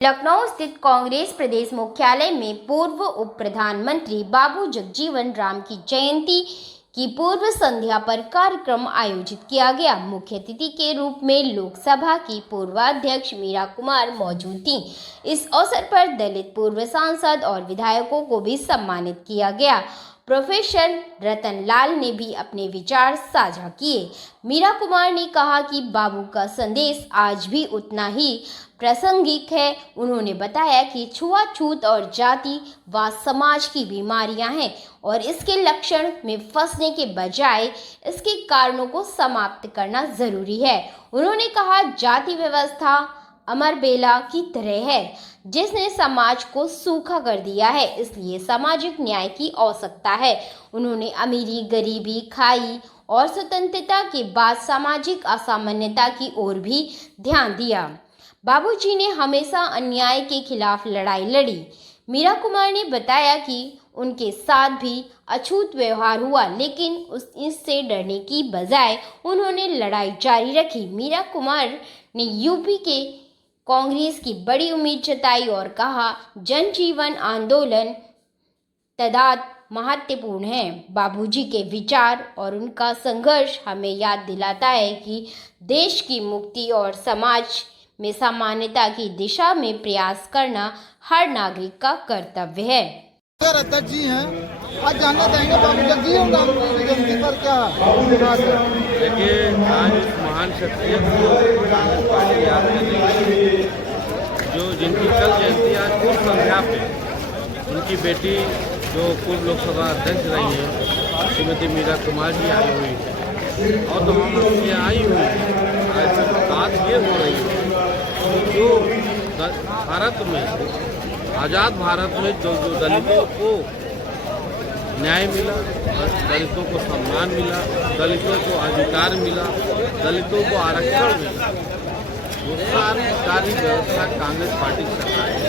लखनऊ स्थित कांग्रेस प्रदेश मुख्यालय में पूर्व उप प्रधानमंत्री बाबू जगजीवन राम की जयंती की पूर्व संध्या पर कार्यक्रम आयोजित किया गया। मुख्य अतिथि के रूप में लोकसभा की पूर्वाध्यक्ष मीरा कुमार मौजूद थीं। इस अवसर पर दलित पूर्व सांसद और विधायकों को भी सम्मानित किया गया। प्रोफेसर रतन लाल ने भी अपने विचार साझा किए। मीरा कुमार ने कहा कि बाबू का संदेश आज भी उतना ही प्रासंगिक है। उन्होंने बताया कि छुआछूत और जातिवाद समाज की बीमारियां हैं और इसके लक्षण में फंसने के बजाय इसके कारणों को समाप्त करना जरूरी है। उन्होंने कहा, जाति व्यवस्था अमरबेला की तरह है जिसने समाज को सूखा कर दिया है, इसलिए सामाजिक न्याय की आवश्यकता है। उन्होंने अमीरी, गरीबी, खाई और स्वतंत्रता के बाद सामाजिक असामान्यता की ओर भी ध्यान दिया। बाबूजी ने हमेशा अन्याय के खिलाफ लड़ाई लड़ी। मीरा कुमार ने बताया कि उनके साथ भी अछूत व्यवहार हुआ, लेकिन इससे डरने की बजाय उन्होंने लड़ाई जारी रखी। मीरा कुमार ने यूपी के कांग्रेस की बड़ी उम्मीद जताई और कहा, जनजीवन आंदोलन तदाद महत्वपूर्ण है। बाबूजी के विचार और उनका संघर्ष हमें याद दिलाता है कि देश की मुक्ति और समाज में समानता की दिशा में प्रयास करना हर नागरिक का कर्तव्य है। अध्यक्ष जी हैं, आज जानना चाहेंगे बाबू जगजीवन राम की जयंती पर क्या देखिए, आज इस महान शख्सियत को कांग्रेस पार्टी याद कर रही है, जो जिनकी कल जयंती आज पूर्व संध्या पे उनकी बेटी जो पूर्व लोकसभा अध्यक्ष रही हैं श्रीमती मीरा कुमार जी आई हुई है और तमाम हस्तियाँ आई हुई हैं। आज बात ये हो रही है जो भारत में, आज़ाद भारत में जो दलितों को न्याय मिला, दलितों को सम्मान मिला, दलितों को अधिकार मिला, दलितों को आरक्षण मिला, वो सारी व्यवस्था कांग्रेस पार्टी की सरकार है।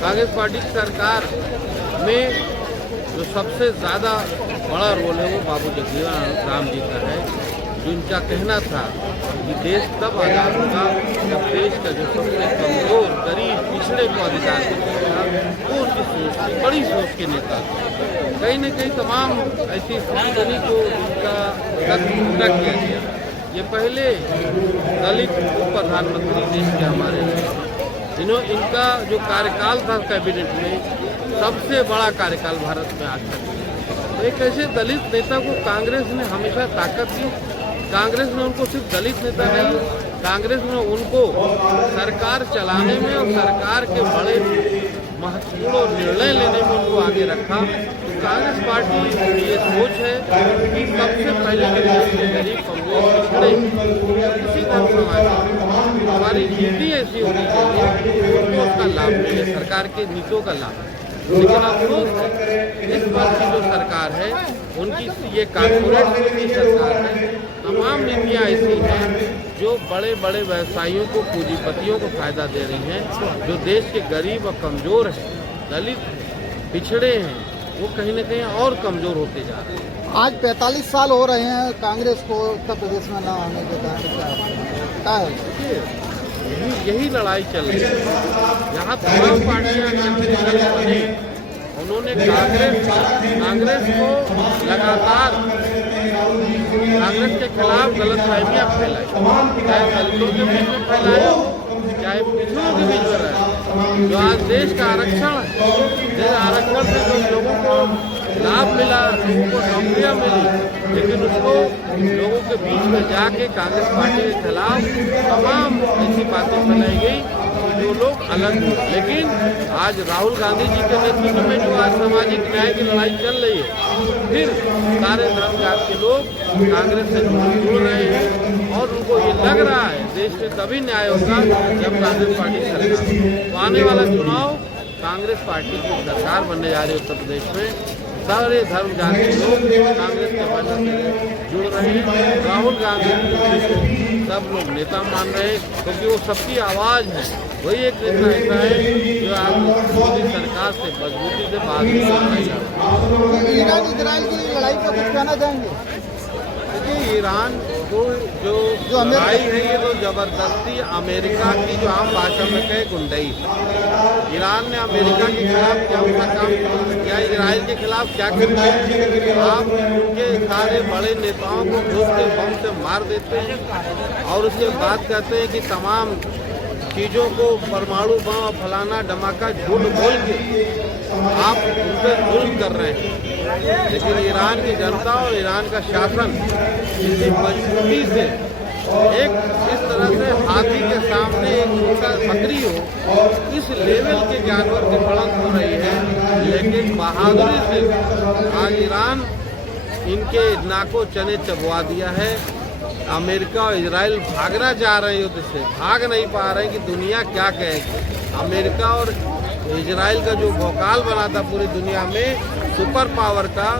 कांग्रेस पार्टी की सरकार में जो सबसे ज़्यादा बड़ा रोल है वो बाबू जगजीवन राम जी का है। जो उनका कहना था कि देश तब आज़ाद होगा जब देश का जो सबसे कमजोर, गरीब, पिछड़े को अधिकार मिलेगा। वो उनकी सोच थी, बड़ी सोच के नेता थे। कहीं न कहीं तमाम ऐसी स्थिति को उनका पूरा किया गया। ये पहले दलित उप प्रधानमंत्री देश के हमारे हैं। इनका जो कार्यकाल था कैबिनेट में, सबसे बड़ा कार्यकाल भारत में आज तक। तो एक ऐसे दलित नेता को कांग्रेस ने हमेशा ताकत दी। कांग्रेस ने उनको सिर्फ दलित नेता नहीं, कांग्रेस ने उनको सरकार चलाने में और सरकार के बड़े महत्वपूर्ण निर्णय लेने में उनको आगे रखा। तो कांग्रेस पार्टी ये सोच है कि सबसे पहले के देश के गरीब, कमजोर, पिछड़े किसी धर्म समाज हमारी नीति ऐसी होनी चाहिए उनको उसका लाभ मिले, सरकार के नीतियों का लाभ। लेकिन अफसोस इस बार की जो सरकार है उनकी ये कारपोरेट की सरकार है। तमाम नीतियाँ ऐसी हैं जो बड़े बड़े व्यवसायियों को, पूंजीपतियों को फायदा दे रही हैं। जो देश के गरीब और कमज़ोर हैं, दलित पिछड़े हैं, वो कहीं न कहीं और कमज़ोर होते जा रहे हैं। आज 45 साल हो रहे हैं कांग्रेस को उत्तर प्रदेश में ना आने के कारण यही लड़ाई चल रही है। यहाँ तमाम पार्टियाँ बनी, उन्होंने कांग्रेस को लगातार कांग्रेस के खिलाफ गलतफहमियाँ फैलाई, चाहे दलितों के बीच में फैलाए, चाहे पिछड़ों के बीच में रहे। जो आज देश का आरक्षण है, आरक्षण से जो लोगों को लाभ मिला, लोगों को नौकरियाँ मिली, लेकिन उसको लोगों के बीच में जाके कांग्रेस पार्टी के खिलाफ तमाम ऐसी बातें फैलाई गई जो लोग अलग हुए। लेकिन आज राहुल गांधी जी के नेतृत्व में जो आज सामाजिक न्याय की लड़ाई चल रही है, फिर सारे धर्म जात के लोग कांग्रेस से जुड़ रहे हैं और उनको ये लग रहा है देश में तभी न्याय होगा जब कांग्रेस पार्टी सरकार। तो आने वाला चुनाव कांग्रेस पार्टी की सरकार बनने जा रही है उत्तर प्रदेश में। सारे धर्म जाति के लोग कांग्रेस के वजह से जुड़ रहे हैं। राहुल गांधी को सब लोग नेता मान रहे हैं क्योंकि वो सबकी आवाज़ है। वही एक नेता ऐसा है जो आज मोदी सरकार से मजबूती से बात ईरान इजराइल की लड़ाई पर कुछ कहना चाहेंगे? देखिए, ईरान देखो जो लड़ाई है ये तो जबरदस्ती अमेरिका की, जो आम भाषा में कहे गुंडई। ईरान ने अमेरिका के खिलाफ क्या उनका काम किया, इजराइल के खिलाफ क्या किया। आप उनके सारे बड़े नेताओं को घुस के बम से मार देते हैं और उसके बाद कहते हैं कि तमाम चीज़ों को परमाणु बम फलाना धमाका झूठ बोल के आप उन पर जुल्म कर रहे हैं। लेकिन ईरान की जनता और ईरान का शासन इसी मजबूती से एक इस तरह से हाथी के सामने एक छोटा बकरी हो, इस लेवल के जानवर की बढ़त हो रही है। लेकिन बहादुरी से आज ईरान इनके नाको चने चबवा दिया है। अमेरिका और इजराइल भागना चाह रहे हैं युद्ध से, भाग नहीं पा रहे कि दुनिया क्या कहेगी। अमेरिका और इजराइल का जो भौकाल बना था पूरी दुनिया में सुपर पावर का,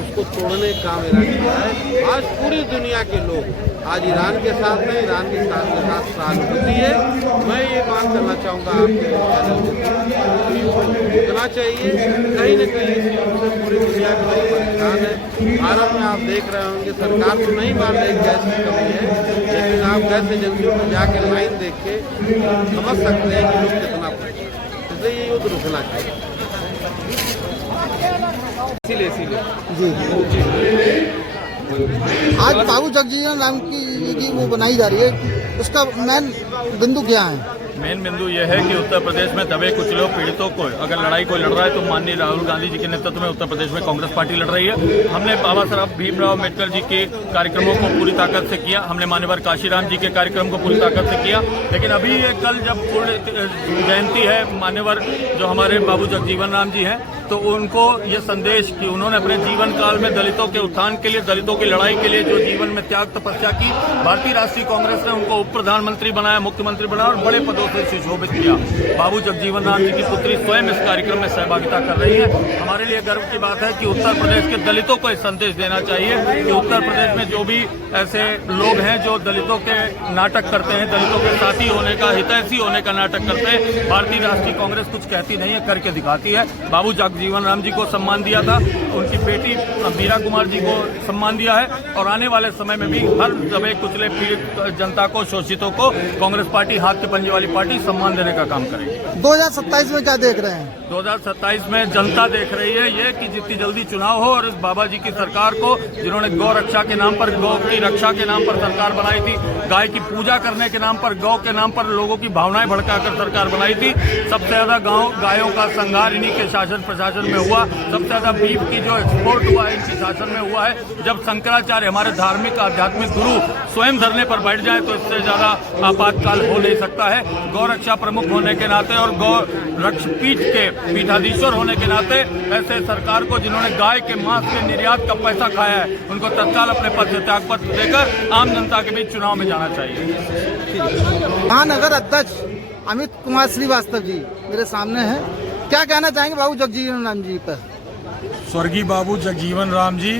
उसको तोड़ने का काम ईरान किया है। आज पूरी दुनिया के लोग आज ईरान के साथ हैं, ईरान के साथ सहानुभूति है। मैं ये बात करना चाहूँगा आपके चैनल को, रुकना चाहिए। कहीं न कहीं इससे पूरी दुनिया के लोग परेशान है। भारत में आप देख रहे होंगे सरकार तो नहीं मान रही गैस की कमी है, लेकिन आप गैस एजेंसियों में जाके लाइन देख के समझ सकते हैं कि लोग कितना परेशान। इसलिए ये युद्ध रुकना चाहिए। जी आज बाबू जगजीवन राम की वो बनाई जा रही है, उसका मेन बिंदु क्या है? मेन बिंदु यह है कि उत्तर प्रदेश में दबे कुचले पीड़ितों को अगर लड़ाई कोई लड़ रहा है तो माननीय राहुल गांधी जी के नेतृत्व में उत्तर प्रदेश में कांग्रेस पार्टी लड़ रही है। हमने बाबा साहब भीमराव अम्बेडकर जी के कार्यक्रमों को पूरी ताकत से किया, हमने मान्यवर काशीराम जी के कार्यक्रम को पूरी ताकत से किया। लेकिन अभी ये कल जब पूर्ण जयंती है मान्यवर जो हमारे बाबू जगजीवन राम जी हैं, तो उनको ये संदेश कि उन्होंने अपने जीवन काल में दलितों के उत्थान के लिए, दलितों की लड़ाई के लिए जो जीवन में त्याग तपस्या की, भारतीय राष्ट्रीय कांग्रेस ने उनको उप प्रधानमंत्री बनाया, मुख्यमंत्री बनाया और बड़े पदों से सुशोभित किया। बाबू जगजीवन राम जी की पुत्री स्वयं इस कार्यक्रम में सहभागिता कर रही है। हमारे लिए गर्व की बात है कि उत्तर प्रदेश के दलितों को एक संदेश देना चाहिए कि उत्तर प्रदेश में जो भी ऐसे लोग हैं जो दलितों के नाटक करते हैं, दलितों के साथी होने का, हितैषी होने का नाटक करते हैं, भारतीय राष्ट्रीय कांग्रेस कुछ कहती नहीं है, करके दिखाती है। बाबू जगजीवन राम जी को सम्मान दिया था, उनकी बेटी मीरा कुमार जी को सम्मान दिया है और आने वाले समय में भी हर दबे कुचले पीड़ित जनता को, शोषितों को कांग्रेस पार्टी हाथ के पंजे वाली पार्टी सम्मान देने का काम करेगी। 2027 में क्या देख रहे हैं? 2027 में जनता देख रही है ये कि जितनी जल्दी चुनाव हो और इस बाबा जी की सरकार को, जिन्होंने गौ रक्षा के नाम पर, गौ की रक्षा के नाम पर सरकार बनाई थी, गाय की पूजा करने के नाम पर, गौ के नाम पर लोगों की भावनाएं भड़काकर सरकार बनाई थी। सबसे ज्यादा गायों का संहार इन्हीं के शासन प्रशासन में हुआ। सबसे ज्यादा बीफ की जो एक्सपोर्ट हुआ है इनके शासन में हुआ है। जब शंकराचार्य हमारे धार्मिक आध्यात्मिक गुरु स्वयं धरने पर बैठ जाए तो इससे ज्यादा आपातकाल हो नहीं सकता है। गौ रक्षा प्रमुख होने के नाते और गौ रक्षा पीठ के पीठाधीश्वर होने के नाते ऐसे सरकार को, जिन्होंने गाय के मांस के निर्यात का पैसा खाया है, उनको तत्काल अपने पद से त्यागपत्र देकर आम जनता के बीच चुनाव में जाना चाहिए। महानगर अध्यक्ष अमित कुमार श्रीवास्तव जी मेरे सामने हैं, क्या कहना चाहेंगे बाबू जगजीवन राम जी पर? स्वर्गीय बाबू जगजीवन राम जी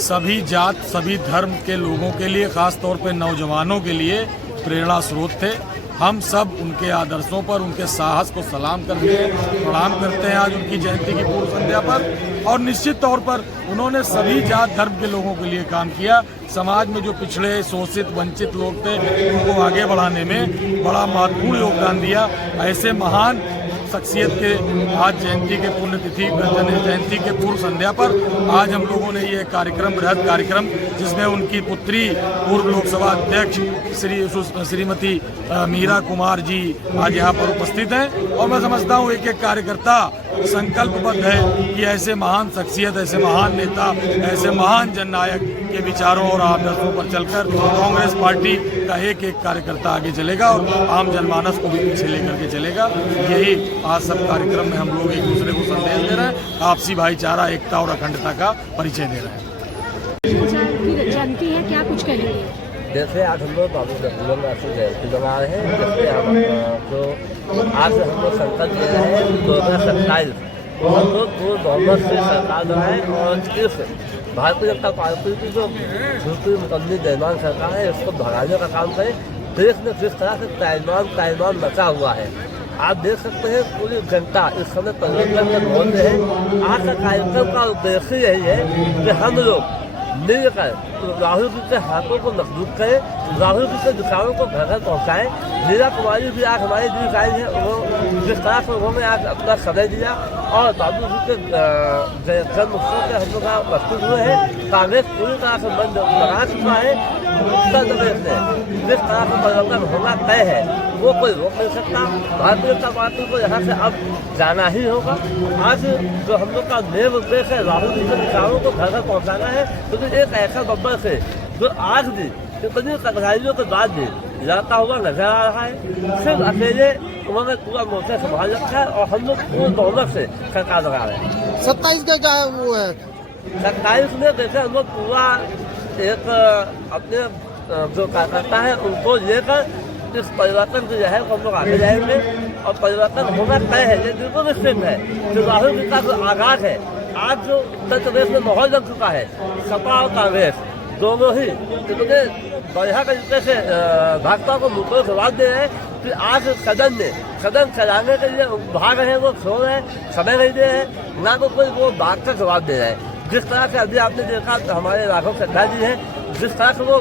सभी जात, सभी धर्म के लोगों के लिए, खास तौर पर नौजवानों के लिए प्रेरणा स्रोत थे। हम सब उनके आदर्शों पर, उनके साहस को सलाम करते हैं, प्रणाम करते हैं आज उनकी जयंती की पूर्व संध्या पर। और निश्चित तौर पर उन्होंने सभी जात धर्म के लोगों के लिए काम किया। समाज में जो पिछड़े, शोषित, वंचित लोग थे उनको आगे बढ़ाने में बड़ा महत्वपूर्ण योगदान दिया। ऐसे महान शख्सियत के आज जयंती के पुण्यतिथि जयंती के पूर्व संध्या पर आज हम लोगों ने ये कार्यक्रम, बृहद कार्यक्रम, जिसमें उनकी पुत्री पूर्व लोकसभा अध्यक्ष श्रीमती मीरा कुमार जी आज यहाँ पर उपस्थित हैं। और मैं समझता हूँ एक एक कार्यकर्ता संकल्पबद्ध है कि ऐसे महान शख्सियत, ऐसे महान नेता, ऐसे महान जननायक के विचारों और आदर्शों पर चलकर कांग्रेस पार्टी का एक एक कार्यकर्ता आगे चलेगा और आम जनमानस को भी पीछे लेकर के चलेगा। यही आज सब कार्यक्रम में हम लोग एक दूसरे को संदेश दे रहे हैं, आपसी भाईचारा, एकता और अखंडता का परिचय दे रहे हैं। जयंती है, क्या कुछ कहेंगे? जैसे आज हम लोग बाबू जगजीवन राम की जयंती मना रहे हैं, जैसे हम आज हम लोग संकल्प ले रहे हैं 2027 हम लोग पूर्ण बहुमत से सरकार बनाए और इस भारतीय जनता पार्टी की जो दूसरी मुकम्मल बेईमान सरकार है उसको भगाने का काम करें। देश में जिस तरह से ताइमान मचा हुआ है, आप देख सकते हैं पूरी जनता इस समय परिवर्तन के माहौल में है। आज का कार्यक्रम का उद्देश्य यही है कि हम लोग मिलकर राहुल जी के हाथों को मजबूत करें, राहुल जी के दुकानों को घर घर पहुँचाएँ। मीरा कुमारी भी आज हमारी दिल आई है, वो जिस तरह से उन्होंने आज अपना समय दिया और बाबू जी के जन्म उत्सव के हम लोग प्रस्तुत हुए हैं। कांग्रेस पूरी तरह से मन बना चुका है। उत्तर प्रदेश में जिस तरह से परिवर्तन होना तय है वो कोई रोक नहीं सकता। भारतीय जनता पार्टी को यहाँ से अब जाना ही होगा। आज जो हम लोग का मेन उद्देश्य है राहुल जी के विचारों को घर घर पहुँचाना है, क्योंकि एक ऐसा बब्बर से जो आज भी इतनी कठिनाइयों के बाद भी लड़ता हुआ नजर आ रहा है। सिर्फ अकेले उन्होंने पूरा मोर्चा संभाल रखा है और हम लोग पूर्ण बहुमत से सरकार लगा रहे हैं। 27 का क्या वो है? 27 में जैसे हम लोग पूरा एक अपने जो कार्यकर्ता है उनको लेकर इस परिवर्तन की लहर को हम लोग आगे जाएंगे और परिवर्तन होना तय है। ये बिल्कुल निश्चित है। जो राहुल जी का जो आगाज है, आज जो उत्तर प्रदेश में माहौल बन चुका है, सपा और कांग्रेस दोनों ही इतने बढ़िया तरीके से भाजपा को मुद्दों जवाब दे रहे हैं कि आज सदन चलाने के लिए भाग रहे हैं, वो सो रहे हैं, समय नहीं दे रहे हैं, ना तो कोई वो बात का जवाब दे रहे हैं। जिस तरह से अभी आपने देखा हमारे राघव चड्ढा जी हैं, जिस तरह से वो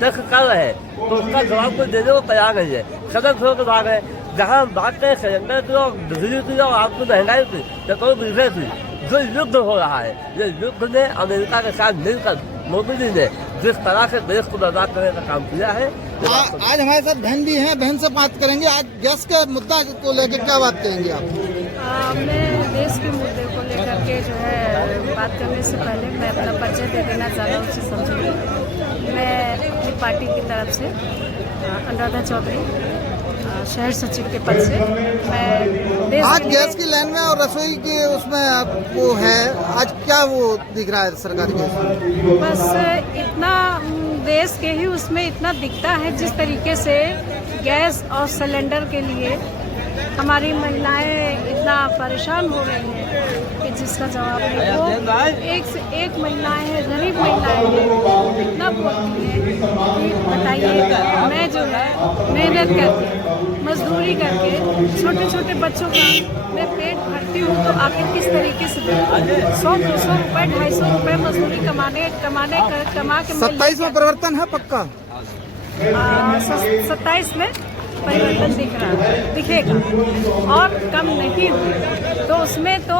तर्क कर रहे हैं तो उसका जवाब कोई देने को तैयार नहीं है। सदन छोड़ के भाग रहे हैं। जहाँ हम बात करें सिलेंडर की और बिजली की और आपकी महंगाई की, पेट्रोल डीजल की, जो युद्ध हो रहा है, ये युद्ध ने अमेरिका के साथ मिलकर मोदी जी ने जिस तरह से देश को बर्बाद करने का काम किया है। आज हमारे साथ बहन भी हैं, बहन से बात करेंगे। आज गैस के मुद्दा को लेकर क्या बात करेंगे आप? मैं देश के मुद्दे को लेकर के जो है बात करने से पहले मैं अपना परिचय दे देना ज़्यादा उचित समझूंगी। मैं अपनी पार्टी की तरफ से अनुराधा चौधरी शहर सचिव के पद से मैं आज गैस की लाइन में और रसोई के उसमें वो है, आज क्या वो दिख रहा है सरकार के? बस इतना देश के ही उसमें इतना दिखता है जिस तरीके से गैस और सिलेंडर के लिए हमारी महिलाएं इतना परेशान हो रही हैं कि जिसका जवाब नहीं। वो एक से एक महिलाएं हैं, गरीब महिलाएं हैं, इतना बोलती हैं कि बताइए मैं जो है मेहनत करके मजदूरी करके छोटे छोटे बच्चों का मैं पेट भरती हूँ, तो आखिर किस तरीके से 100-200 रुपये 250 रुपये मजदूरी कमा के 27 में परिवर्तन है पक्का? 27 में परिवर्तन दिखेगा और कम नहीं हुआ तो उसमें तो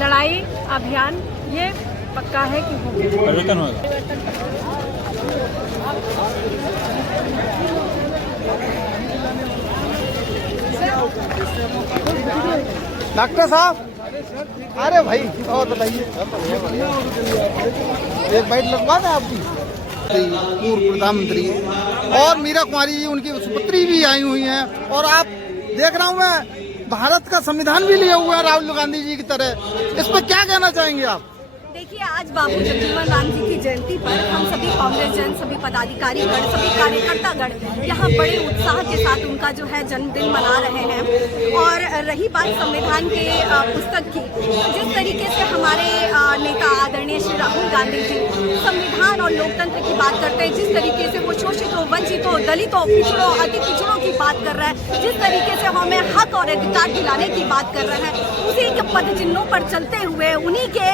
लड़ाई अभियान ये पक्का है कि होगा। परिवर्तन होगा। डॉक्टर साहब, अरे भाई और बताइए, एक बाइट लगवा दें आपकी। पूर्व प्रधानमंत्री और मीरा कुमारी जी उनकी सुपुत्री भी आई हुई हैं और आप देख रहा हूँ मैं भारत का संविधान भी लिए हुए हैं राहुल गांधी जी की तरह। इस पर क्या कहना चाहेंगे आप? देखिए, आज बाबू जगजीवन राम जी की जयंती पर हम सभी कांग्रेस जन, सभी पदाधिकारीगण, सभी कार्यकर्तागण यहाँ बड़े उत्साह के साथ उनका जो है जन्मदिन मना रहे हैं। और रही बात संविधान के पुस्तक की, जिस तरीके से हमारे नेता आदरणीय श्री राहुल गांधी जी संविधान और लोकतंत्र की बात करते हैं, जिस तरीके से वो शोषितों, वंचितों, दलितों, पिछड़ों, अति पिछड़ों की बात कर रहे हैं, जिस तरीके से हमें हक और अधिकार दिलाने की बात कर रहे हैं, उसी के पद चिन्हों पर चलते हुए उन्हीं के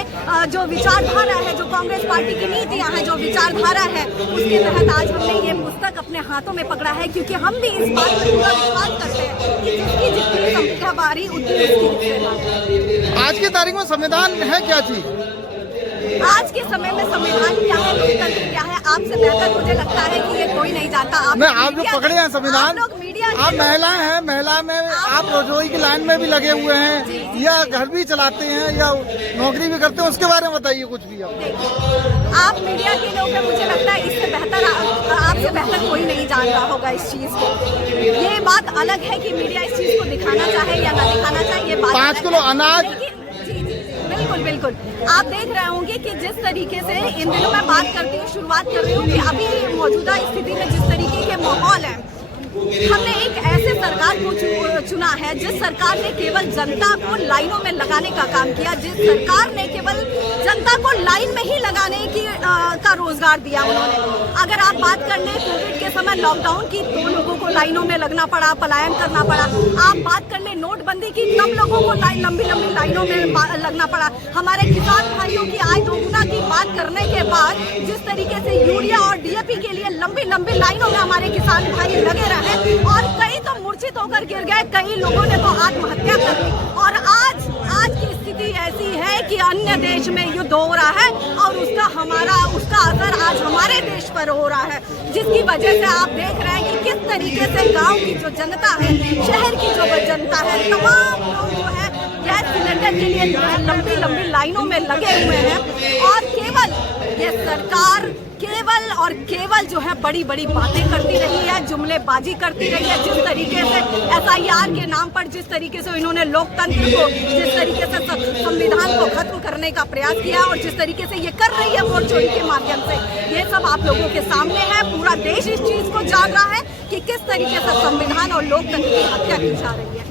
जो विचारधारा है, जो कांग्रेस पार्टी की नीतियां हैं, जो विचारधारा है, उसके तहत आज हमने ये पुस्तक अपने हाथों में पकड़ा है। क्योंकि हम भी इस बात पर पूरा विश्वास करते हैं कि जिसकी जितनी संख्या बारी उतनी उसकी। आज की तारीख में संविधान है क्या चीज? आज के समय में संविधान क्या है, लोकतंत्र क्या है, आपसे बेहतर मुझे लगता है कि ये कोई नहीं जानता। आप जो पकड़े हैं संविधान, आप महिलाएं हैं, महिला में आप रसोई की लाइन में भी लगे हुए हैं या घर भी चलाते हैं या नौकरी भी करते हैं, उसके बारे में बताइए कुछ भी। आप मीडिया के लोग हैं, मुझे लगता है इससे बेहतर आपसे बेहतर कोई नहीं जान रहा होगा इस चीज को। ये बात अलग है कि मीडिया इस चीज को दिखाना चाहे या न दिखाना चाहे, ये बात 5 किलो अनाज। बिल्कुल बिल्कुल, आप देख रहे होंगे कि जिस तरीके से इन दिनों मैं बात करती हूँ, शुरुआत कर रही हूँ कि अभी मौजूदा स्थिति में जिस तरीके के माहौल है, हमने एक ऐसे सरकार को चुना है, जिस सरकार ने केवल जनता को लाइनों में लगाने का काम किया, जिस सरकार ने केवल जनता को लाइन में ही लगाने की का रोजगार दिया उन्होंने। अगर आप बात कर लें कोविड के समय लॉकडाउन की, तो लोगों को लाइनों में लगना पड़ा, पलायन करना पड़ा। आप बात कर लें नोटबंदी की, तब लोगों को लंबी लंबी लाइनों में लगना पड़ा। हमारे किसान भाइयों की आय दोगुना की बात करने के बाद जिस तरीके से यूरिया और डीएपी के लिए लंबी लंबी लाइनों में हमारे किसान भाई लगे रहे और कई तो मूर्छित होकर गिर गए, कई लोगों ने तो आत्महत्या कर ली। और आज की स्थिति ऐसी है कि अन्य देश में युद्ध हो रहा है और उसका असर आज हमारे देश पर हो रहा है, जिसकी वजह से आप देख रहे हैं कि किस तरीके से गांव की जो जनता है, शहर की जो जनता है, तमाम लोग जो है गैस सिलेंडर के लिए लंबी लंबी लाइनों में लगे हुए हैं। और केवल ये सरकार केवल जो है बड़ी बड़ी बातें करती रही है, जुमलेबाजी करती रही है। जिस तरीके से SIR के नाम पर जिस तरीके से इन्होंने लोकतंत्र को, जिस तरीके से संविधान को खत्म करने का प्रयास किया और जिस तरीके से ये कर रही है वोट चोरी के माध्यम से, ये सब आप लोगों के सामने है। पूरा देश इस चीज को जान रहा है कि किस तरीके से संविधान और लोकतंत्र की हत्या की जा रही है।